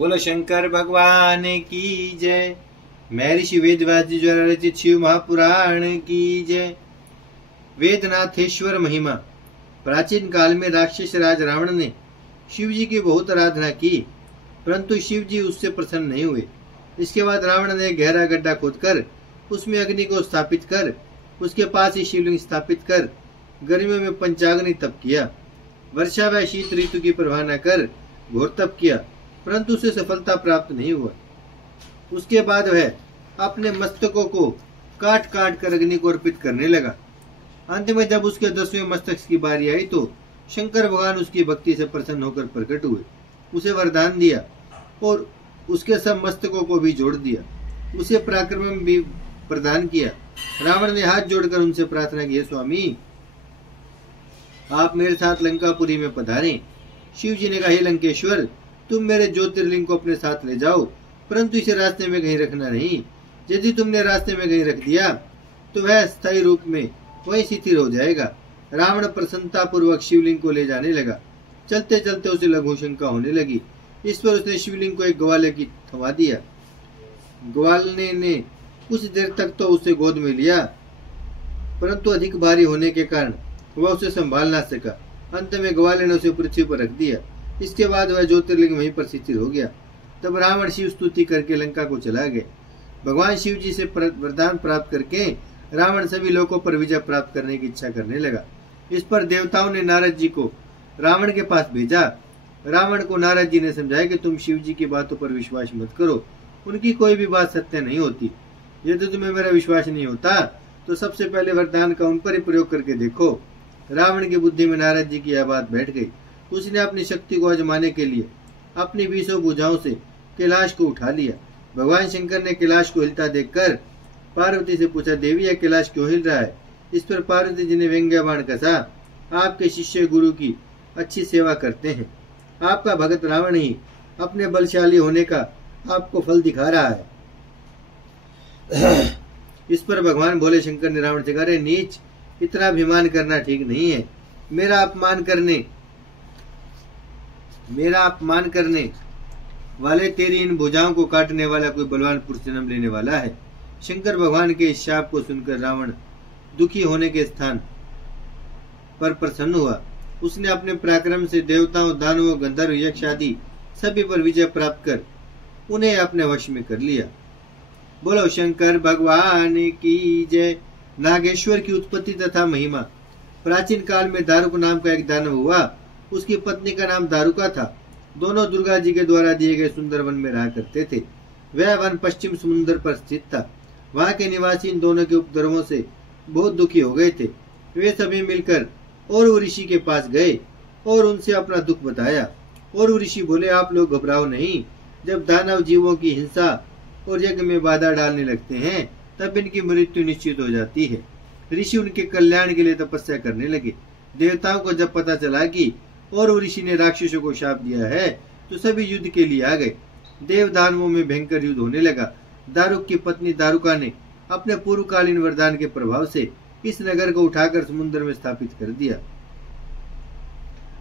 बोलो शंकर भगवान की जय। महर्षि वेदव्यास जी द्वारा रचित शिव महापुराण की जय। वेदनाथेश्वर महिमा। प्राचीन काल में राक्षस राज रावण ने शिव जी की बहुत आराधना की, परंतु शिव जी उससे प्रसन्न नहीं हुए। इसके बाद रावण ने गहरा गड्ढा खोदकर उसमें अग्नि को स्थापित कर उसके पास ही शिवलिंग स्थापित कर गर्मियों में पंचाग्नि तप किया। वर्षा व शीत ऋतु की परवाह न कर घोर तप किया, परंतु उसे सफलता प्राप्त नहीं हुआ। उसके बाद वह अपने मस्तकों को काट काट कर अग्नि को अर्पित करने लगा। अंत में जब उसके 10वें मस्तक की बारी आई तो शंकर भगवान उसकी भक्ति से प्रसन्न होकर प्रकट हुए, उसे वरदान दिया और उसके सब मस्तकों को भी जोड़ दिया, उसे पराक्रम भी प्रदान किया। रावण ने हाथ जोड़कर उनसे प्रार्थना की, स्वामी आप मेरे साथ लंकापुरी में पधारें। शिव जी ने कहा, हे लंकेश्वर, तुम मेरे ज्योतिर्लिंग को अपने साथ ले जाओ, परंतु इसे रास्ते में कहीं रखना नहीं। यदि तुमने रास्ते में कहीं रख दिया तो वह स्थायी रूप में वही शिथिल हो जाएगा। रावण प्रसन्नता पूर्वक शिवलिंग को ले जाने लगा। चलते चलते उसे लघु शंका होने लगी। इस पर उसने शिवलिंग को एक ग्वाले की थमा दिया। ग्वाले ने कुछ देर तक तो उसे गोद में लिया, परंतु अधिक भारी होने के कारण वह उसे संभाल न सका। अंत में ग्वाले ने उसे पृथ्वी पर रख दिया। इसके बाद वह ज्योतिर्लिंग वहीं पर शिथिल हो गया। तब रावण शिव स्तुति करके लंका को चला गया। भगवान शिव जी से वरदान प्राप्त करके रावण सभी लोगों पर विजय प्राप्त करने की इच्छा करने लगा। इस पर देवताओं ने नारद जी को रावण के पास भेजा। रावण को नारद जी ने समझाया कि तुम शिव जी की बातों पर विश्वास मत करो, उनकी कोई भी बात सत्य नहीं होती। यदि तुम्हें मेरा विश्वास नहीं होता तो सबसे पहले वरदान का उन पर ही प्रयोग करके देखो। रावण की बुद्धि में नारद जी की यह बात बैठ गई। उसने अपनी शक्ति को आजमाने के लिए अपनी 20 भुजाओं से कैलाश को उठा लिया। भगवान शंकर ने कैलाश को हिलता देखकर पार्वती से पूछा, देवी यह कैलाश क्यों हिल रहा है? इस पर पार्वती जी ने व्यंग्य बाण कसा, आपके शिष्य गुरु की अच्छी सेवा करते हैं, आपका भगत रावण ही अपने बलशाली होने का आपको फल दिखा रहा है। इस पर भगवान भोले शंकर ने रावण से कहा, नीच, इतना अभिमान करना ठीक नहीं है। मेरा अपमान करने वाले तेरी इन भुजाओं को काटने वाला कोई बलवान पुरुष जन्म लेने वाला है। शंकर भगवान के इस शाप को सुनकर रावण दुखी होने के स्थान पर प्रसन्न हुआ। उसने अपने पराक्रम से देवताओं, दानवों, गंधर्व, यक्ष आदि सभी पर विजय प्राप्त कर उन्हें अपने वश में कर लिया। बोलो शंकर भगवान की जय। नागेश्वर की उत्पत्ति तथा महिमा। प्राचीन काल में दारुक नाम का एक दानव हुआ। उसकी पत्नी का नाम दारुका था। दोनों दुर्गा जी के द्वारा दिए गए सुंदर वन में रहा करते थे। वह वन पश्चिम समुद्र पर स्थित था। वहां के निवासी इन दोनों के उपद्रवों से बहुत दुखी हो गए थे। वे सभी मिलकर और ऋषि के पास गए और उनसे अपना दुख बताया। और ऋषि बोले, आप लोग घबराओ नहीं। जब दानव जीवों की हिंसा और यज्ञ में बाधा डालने लगते हैं तब इनकी मृत्यु निश्चित हो जाती है। ऋषि उनके कल्याण के लिए तपस्या करने लगे। देवताओं को जब पता चला कि और ऋषि ने राक्षसों को शाप दिया है तो सभी युद्ध के लिए आ गए। देव दानवों में भयंकर युद्ध होने लगा। दारुक की पत्नी दारुका ने अपने पूर्वकालीन वरदान के प्रभाव से इस नगर को उठाकर समुद्र में स्थापित कर दिया।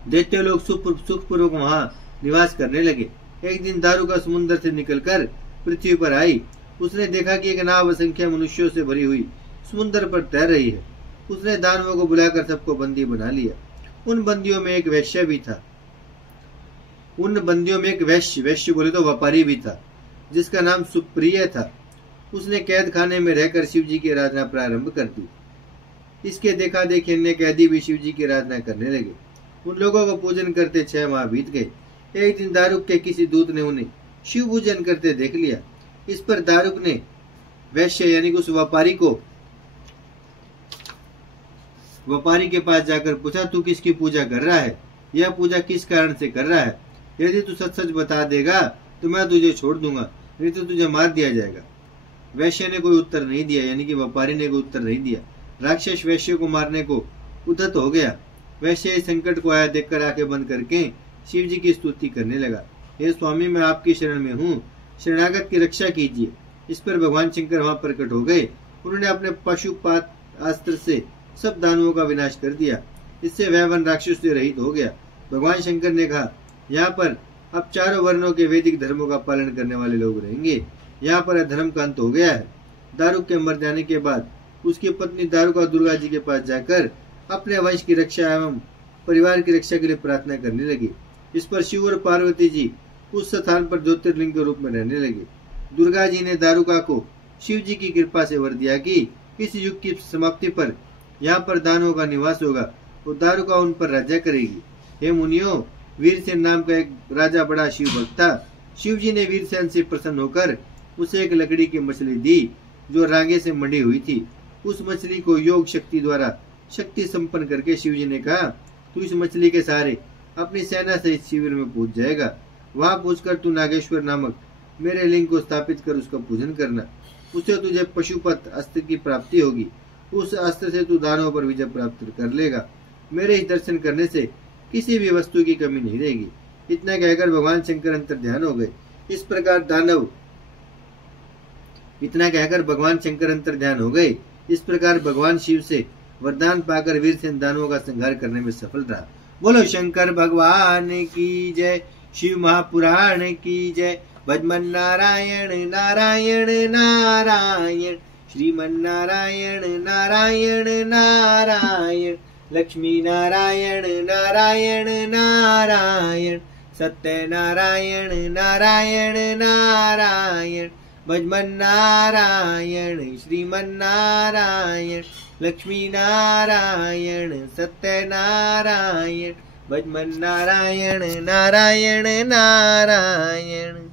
दैत्य लोग सुखपूर्वक वहां निवास करने लगे। एक दिन दारुका समुद्र से निकलकर पृथ्वी पर आई। उसने देखा कि एक नाव असंख्य मनुष्यों से भरी हुई समुद्र पर तैर रही है। उसने दानवों को बुलाकर सबको बंदी बना लिया। उन बंदियों में एक वैश्य भी था। वैश्य बोले तो व्यापारी भी था, जिसका नाम सुप्रिय था। उसने कैद खाने में रहकर शिव जी की आराधना प्रारंभ कर दी। इसके देखा देखी अन्य कैदी भी शिव जी की आराधना करने लगे। उन लोगों को पूजन करते 6 माह बीत गए। एक दिन दारुक के किसी दूत ने उन्हें शिव पूजन करते देख लिया। इस पर दारुक ने वैश्य यानी उस व्यापारी के पास जाकर पूछा, तू किसकी पूजा कर रहा है? यह पूजा किस कारण से कर रहा है? यदि तू सच सच बता देगा तो मैं तुझे छोड़ दूंगा, नहीं तो तुझे मार दिया जाएगा। वैश्य ने कोई उत्तर नहीं दिया, यानी कि व्यापारी ने कोई उत्तर नहीं दिया। राक्षस वैश्य को मारने को उद्यत हो गया। वैश्य इस संकट को आया देखकर आंखें बंद करके शिव जी की स्तुति करने लगा, हे स्वामी, मैं आपकी शरण में हूँ, शरणागत की रक्षा कीजिए। इस पर भगवान शंकर वहां प्रकट हो गए। उन्होंने अपने पशुपात अस्त्र से सब दानवों का विनाश कर दिया। इससे वह वन राक्षस से रहित हो गया। भगवान शंकर ने कहा, यहाँ पर अब चारों वर्णों के वैदिक धर्मों का पालन करने वाले लोग रहेंगे। यहाँ पर अधर्म का अंत हो गया है। दारुक के मर जाने के बाद उसकी पत्नी दारुका दुर्गा जी के पास जाकर अपने वंश की रक्षा एवं परिवार की रक्षा के लिए प्रार्थना करने लगी। इस पर शिव और पार्वती जी उस स्थान पर ज्योतिर्लिंग के रूप में रहने लगे। दुर्गा जी ने दारुका को शिव जी की कृपा से वर दिया कि इस युग की समाप्ति पर यहाँ पर दानवों का निवास होगा और दारुका उन पर राज्य करेगी। हे मुनियों, वीरसेन नाम का एक राजा बड़ा शिव भक्त था। शिव जी ने वीरसेन से प्रसन्न होकर उसे एक लकड़ी की मछली दी जो रांगे से मंडी हुई थी। उस मछली को योग शक्ति द्वारा शक्ति संपन्न करके शिव जी ने कहा, तू इस मछली के सहारे अपनी सेना से इस शिविर में पहुंच जाएगा। वहां पहुंचकर तू नागेश्वर नामक मेरे लिंग को स्थापित कर उसका पूजन करना। उससे तुझे पशुपत अस्त्र की प्राप्ति होगी। उस अस्त्र से तू दानवों पर विजय प्राप्त कर लेगा। मेरे ही दर्शन करने से किसी भी वस्तु की कमी नहीं रहेगी। इतना कहकर भगवान शंकर अंतर्ध्यान हो गए। इस प्रकार भगवान शिव से वरदान पाकर वीरसेन दानवों का संहार करने में सफल रहा। बोलो शंकर भगवान की जय, शिव महापुराण की जय। भजमन नारायण नारायण नारायण, श्रीमन नारायण नारायण नारायण, लक्ष्मी नारायण नारायण नारायण, सत्य नारायण नारायण नारायण। भजमन नारायण श्रीमन नारायण, लक्ष्मी नारायण सत्य नारायण, भजमन नारायण नारायण नारायण।